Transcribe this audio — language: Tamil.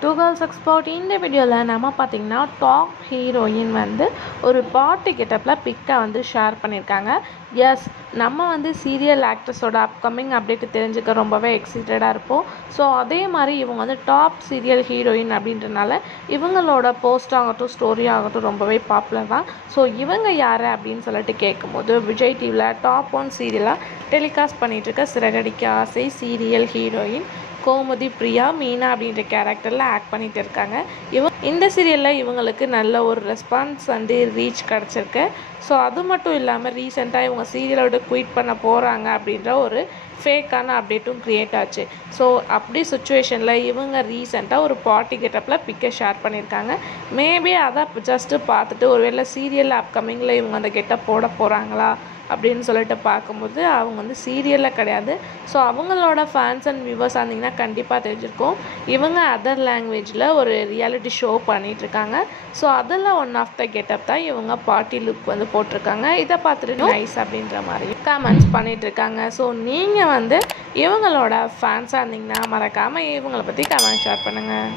டூ கேர்ள்ஸ் எக்ஸ்போர்ட் இந்த வீடியோவில் நம்ம பார்த்திங்கன்னா டாப் ஹீரோயின் வந்து ஒரு பார்ட்டி கெட்டப்பில் பிக்கை வந்து ஷேர் பண்ணியிருக்காங்க. எஸ், நம்ம வந்து சீரியல் ஆக்ட்ரஸோட அப்கமிங் அப்டேட் தெரிஞ்சுக்க ரொம்பவே எக்ஸைட்டடாக இருப்போம். ஸோ அதே மாதிரி இவங்க வந்து டாப் சீரியல் ஹீரோயின் அப்படின்றனால இவங்களோட போஸ்ட் ஆகட்டும் ஸ்டோரி ஆகட்டும் ரொம்பவே பாப்புலர் தான். ஸோ இவங்க யார் அப்படின்னு சொல்லிட்டு கேட்கும்போது விஜய் டிவியில் டாப் 1 சீரியலாக டெலிகாஸ்ட் பண்ணிகிட்ருக்க சிறகடிக்க ஆசை சீரியல் ஹீரோயின் கோமதி பிரியா மீனா அப்படின்ற கேரக்டரில் ஆக்ட் பண்ணிகிட்டு இருக்காங்க. இந்த சீரியலில் இவங்களுக்கு நல்ல ஒரு ரெஸ்பான்ஸ் வந்து ரீச் கிடச்சிருக்கு. ஸோ அது மட்டும் இல்லாமல் ரீசெண்டாக இவங்க சீரியலோட குயிட் பண்ண போகிறாங்க அப்படின்ற ஒரு ஃபேக்கான அப்டேட்டும் க்ரியேட் ஆச்சு. ஸோ அப்படி சுச்சுவேஷனில் இவங்க ரீசெண்டாக ஒரு பார்ட்டி கெட்டப்பில் பிக்கை ஷேர் பண்ணியிருக்காங்க. மேபி அதை ஜஸ்ட்டு பார்த்துட்டு ஒருவேளை சீரியல் அப்கமிங்கில் இவங்க அந்த கெட்டப் போட போகிறாங்களா அப்படின்னு சொல்லிட்டு பார்க்கும்போது அவங்க வந்து சீரியலில் கிடையாது. ஸோ அவங்களோட ஃபேன்ஸ் அண்ட் வியூவர்ஸ் இருந்தீங்கன்னா கண்டிப்பாக தெரிஞ்சிருக்கும். இவங்க அதர் லாங்குவேஜில் ஒரு ரியாலிட்டி ஷோ பண்ணிகிட்ருக்காங்க. ஸோ அதில் ஒன் ஆஃப் த கெட்டப் தான் இவங்க பார்ட்டி லுக் வந்து போட்டிருக்காங்க. இதை பார்த்துட்டு நைஸ் அப்படின்ற மாதிரி கமெண்ட்ஸ் பண்ணிகிட்ருக்காங்க. ஸோ நீங்கள் வந்து இவங்களோட ஃபேன்ஸாக இருந்தீங்கன்னா மறக்காமல் இவங்களை பற்றி கமெண்ட் ஷேர் பண்ணுங்கள்.